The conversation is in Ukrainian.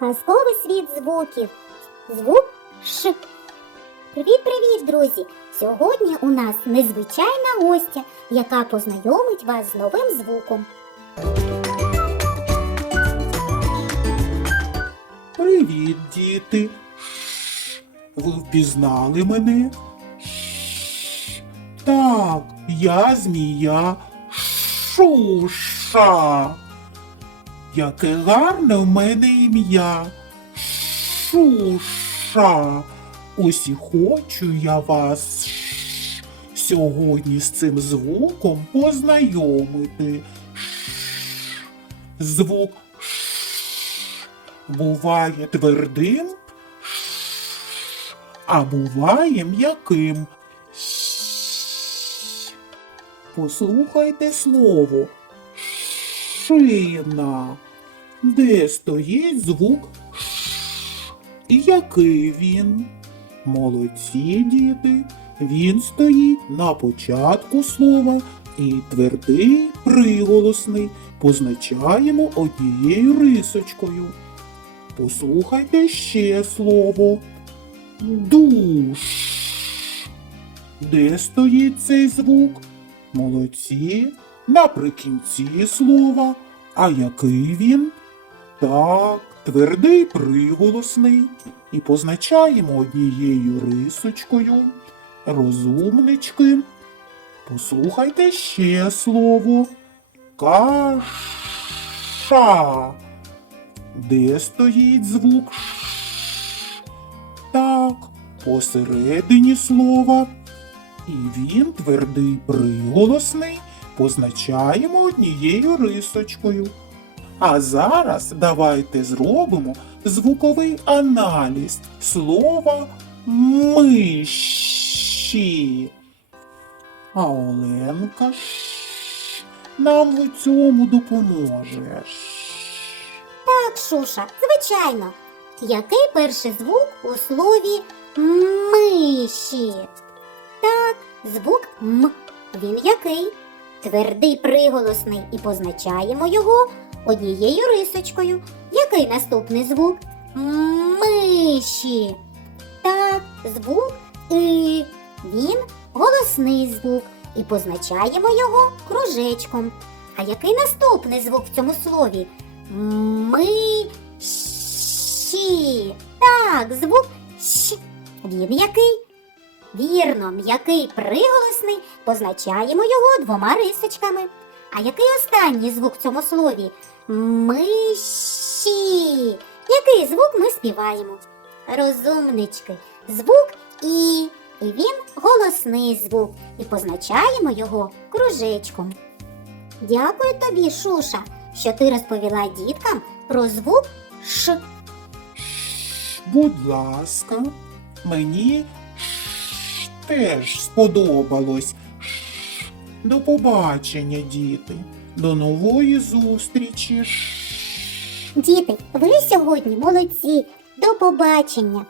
Казковий світ звуків. Звук Ш. Привіт-привіт, друзі! Сьогодні у нас незвичайна гостя, яка познайомить вас з новим звуком. Привіт, діти. Ви впізнали мене? Так, я змія Шуша. Яке гарне в мене ім'я. Шуша. Ось і хочу я вас сьогодні з цим звуком познайомити. Звук буває твердим, а буває м'яким. Послухайте слово шина. Де стоїть звук Ш? І який він? Молодці, діти. Він стоїть на початку слова і твердий приголосний позначаємо однією рисочкою. Послухайте ще слово. Душ. Де стоїть цей звук? Молодці. Наприкінці слова. А який він? Так, твердий приголосний. І позначаємо однією рисочкою. Розумнички. Послухайте ще слово. Каша. Де стоїть звук Ш? Так, посередині слова. І він твердий приголосний позначаємо однією рисочкою. А зараз давайте зробимо звуковий аналіз слова миші. А Оленка ж нам в цьому допоможе. Так, Шуша, звичайно. Який перший звук у слові миші? Так, звук М. Він який? Твердий приголосний і позначаємо його однією рисочкою. Який наступний звук? Миші. Так, звук И. Він голосний звук і позначаємо його кружечком. А який наступний звук в цьому слові? Миші. Так, звук Щ. Він який? Вірно, м'який приголосний позначаємо його двома рисочками. А який останній звук в цьому слові? Миші. Який звук ми співаємо? Розумнички. Звук І. І він голосний звук. І позначаємо його кружечком. Дякую тобі, Шуша, що ти розповіла діткам про звук Ш. Будь ласка, мені теж сподобалось. До побачення, діти. До нової зустрічі. Діти, ви сьогодні молодці. До побачення.